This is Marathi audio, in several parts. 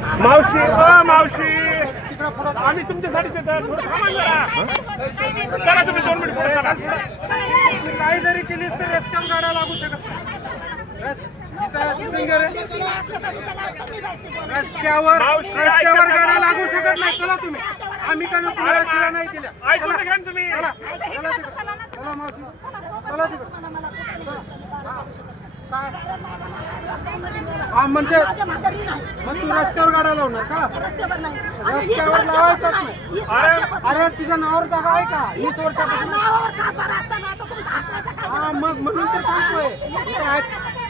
मावशी मावशी आम्ही तुमच्यासाठी चला तुम्ही 2 मिनिट पुढे चला. काही जरी केलीस तर रस्त्यावर गाड्या लागू शकत नाही. रस्त्यावर गाड्या लागू शकत नाही. चला तुम्ही, आम्ही का तुम्हाला शिव्या नाही केल्या. ऐकून घ्या ना तुम्ही. चला मावशी, चला तिकडे. हा म्हणजे मग तू रस्त्यावर गाड्या लावणार का? रस्त्यावर लावायचंच नाही. अरे तुझ्या नावावर जागा आहे का? 20 वर्षापासून. हा मग म्हणून तर सांगतोय,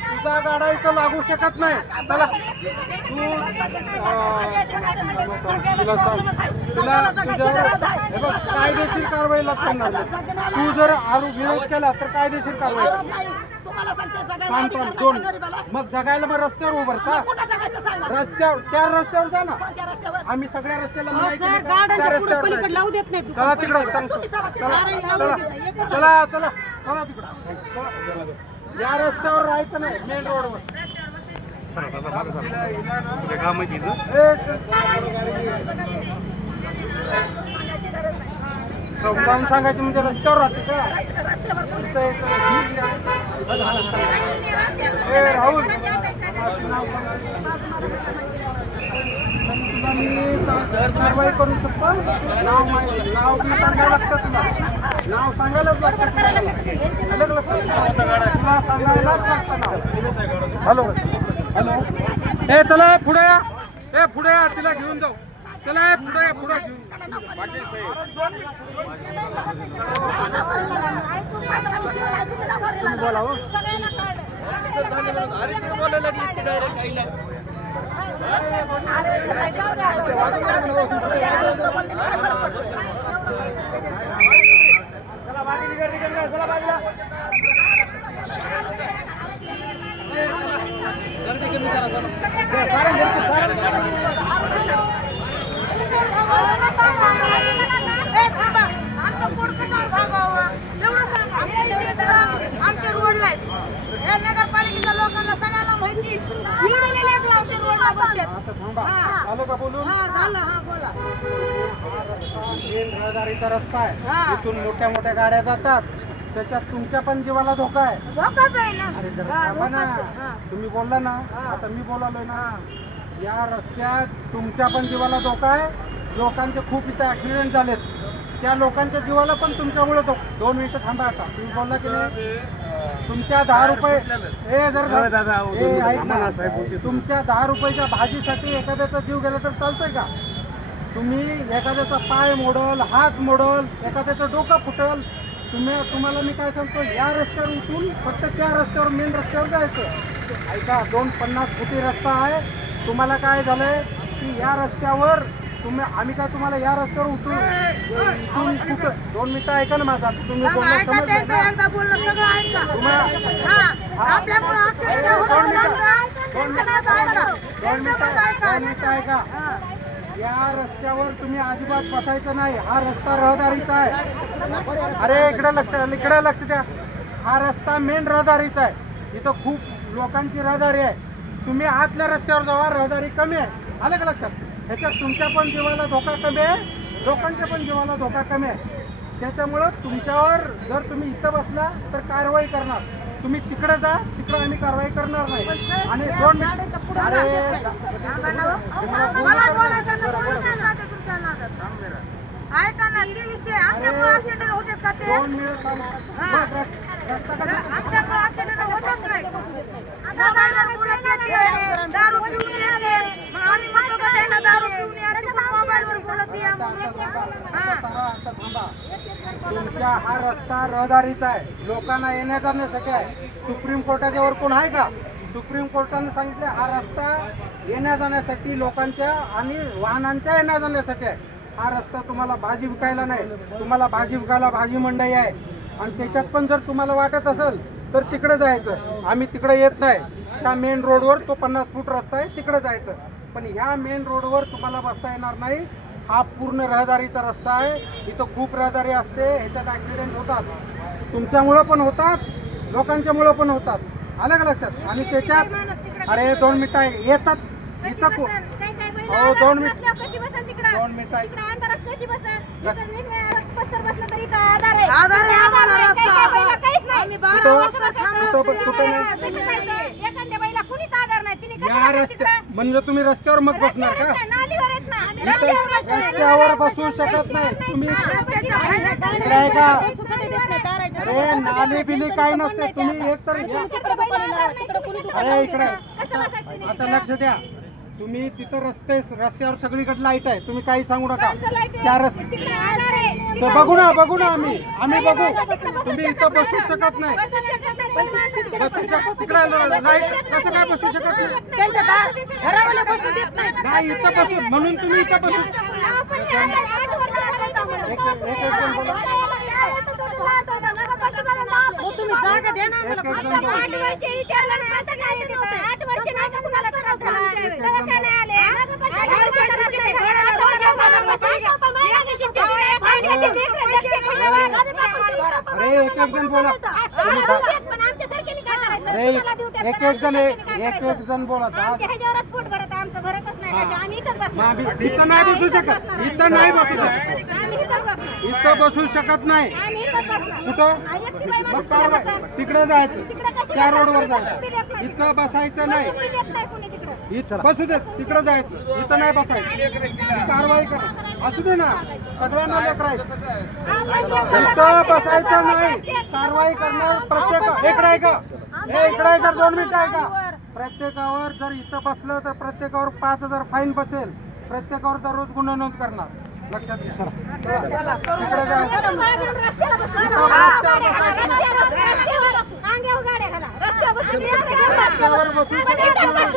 तुझा गाडा इथं लागू शकत नाही. चला तू तुला सांग, तुला तुझ्यावर हे बघ कायदेशीर कारवाई लागणार. तू जर विरोध केला तर कायदेशीर कारवाई. मग जगायला मग रस्त्यावर उभं का? रस्त्यावर, त्या रस्त्यावर जा ना. आम्ही सगळ्या रस्त्याला मनाई केली का? त्या रस्त्यावर चला तिकडं सांगतो. चला चला चला तिकडं. या रस्त्यावर राहायचं नाही, मेन रोडवर. समजावून सांगायचं म्हणजे रस्त्यावर राहते का? राहुल कारवाई करू शकतो. नाव बी सांगायला लागतं तुला. नाव सांगायलाच लागतं. अलग लक्षात तुला सांगायलाच लागतं नाव. हॅलो हॅलो, ए चला पुढे या. ए पुढे या, तिला घेऊन जाऊ. चला पुढे या, पुढे घेऊन. बोला हो. आमच्या रोडला या नगरपालिकेच्या लोकांना सगळ्याला माहिती. रहदारीचा रस्ता आहे, इथून मोठ्या मोठ्या गाड्या जातात. त्याच्यात तुमच्या पण जीवाला धोका आहे. अरे जरा ना, तुम्ही बोलला ना, आता मी बोलालोय ना. या रस्त्यात तुमच्या पण जीवाला धोका आहे. लोकांचे खूप इथे ऍक्सिडेंट झालेत. त्या लोकांच्या जीवाला पण तुमच्यामुळे धोका. 2 मिनिटं थांबा. आता तुम्ही बोलला की नाही, तुमच्या 10 रुपये ऐक ना, तुमच्या 10 रुपयाच्या भाजीसाठी एखाद्याचा जीव गेला तर चालतोय का? तुम्ही एखाद्याचा पाय मोडल, हात मोडल, एखाद्याचं डोकं फुटल. तुम्हाला मी काय सांगतो, या रस्त्यावर उठून फक्त त्या रस्त्यावर, मेन रस्त्यावर जायचं. ऐका, 250 फुटी रस्ता आहे. तुम्हाला काय झालंय की या रस्त्यावर आम्ही काय तुम्हाला या रस्त्यावर उतरून कुठं 2 मिनिटं ऐका ना माझा. तुम्ही बोलणं समजलं ना. ऐका, या रस्त्यावर तुम्ही अजिबात बसायचं नाही. हा रस्ता रहदारीचा आहे. अरे इकडे लक्ष द्या. हा रस्ता मेन रहदारीचा आहे. इथं खूप लोकांची रहदारी आहे. तुम्ही आतल्या रस्त्यावर जावा, रहदारी कमी आहे. आलं का लक्षात? ह्याच्यात तुमच्या पण जीवाला धोका कमी आहे, लोकांच्या पण जीवाला धोका कमी आहे. त्याच्यामुळं तुमच्यावर जर तुम्ही इथं बसला तर कारवाई करणार. तुम्ही तिकडे जा, तिकडे आम्ही कारवाई करणार नाही. आणि 2 मिनिट तुमच्या हा रस्ता रहदारीचा आहे, लोकांना येण्या जाण्यासाठी आहे. सुप्रीम कोर्टाच्या वर कोण आहे का? सुप्रीम कोर्टाने सांगितले हा रस्ता येण्या जाण्यासाठी, लोकांच्या आणि वाहनांच्या येण्या जाण्यासाठी आहे. हा रस्ता तुम्हाला भाजी विकायला नाही. तुम्हाला भाजी विकायला भाजी मंडई आहे. आणि त्याच्यात पण जर तुम्हाला वाटत असेल तर तिकडे जायचं. आम्ही तिकडे येत नाही. त्या मेन रोडवर तो 50 फूट रस्ता आहे, तिकडे जायचं. पण ह्या मेन रोडवर तुम्हाला बसता येणार नाही. हा पूर्ण रहदारीचा रस्ता आहे. इथं खूप रहदारी असते. ह्याच्यात ऍक्सिडेंट होतात. तुमच्यामुळं पण होतात, लोकांच्यामुळं पण होतात. आलं का लक्षात? आणि त्याच्यात अरे 2 मिनिटं येतात इथं अहो, 2 मिनिट. कशी बसा तिकडं 2 मिनिट आहे. तिकडं अंधारात कशी बसा बस. पस्तर बसलं तरी इथं आधार आहे काहीच नाही एखाद्या बाईला कुणीच आधार नाही तिने या रस्त्या म्हणजे तुम्ही रस्त्यावर मग बसणार का? नालीवर येत ना इथं रस्त्यावर बसू शकत नाही तुम्ही. इकडे आहे का? अरे नाली बिली काय नसते. तुम्ही एक तर अरे इकडे आता लक्ष द्या. तुम्ही तिथं रस्त्यावर सगळीकडे लाईट आहे. तुम्ही काही सांगू नका. त्या रस्ते तर बघू ना आम्ही बघू. तुम्ही इथं बसू शकत नाही. तिकडे लाईट कसं काय बसू शकत नाही इथं बसू म्हणून तुम्ही इथं बसू. अरे एक जण बोला. अरे एक जण बोला. इथं नाही बसू शकत. इथं बसू शकत नाही. कुठं मग तिकडे जायचं. त्या रोडवर जायचं. इथं बसायचं नाही. इथं बसू देत. तिकडे जायचं. इथं नाही बसायचं. कारवाई करा. असू दे ना सगळ्यांना लेकरायचं. इथं बसायचं नाही. कारवाई करणार प्रत्येक. इकडे आहे का? इकडे आहे का? 2 मिनिटं आहे का? प्रत्येकावर जर इथं बसलं तर प्रत्येकावर 5,000 फाईन बसेल. प्रत्येकावर दररोज गुन्हा नोंद करणार. लक्षात घ्या. तिकडे जायचं. रस्त्यावर बसू शकत नाही.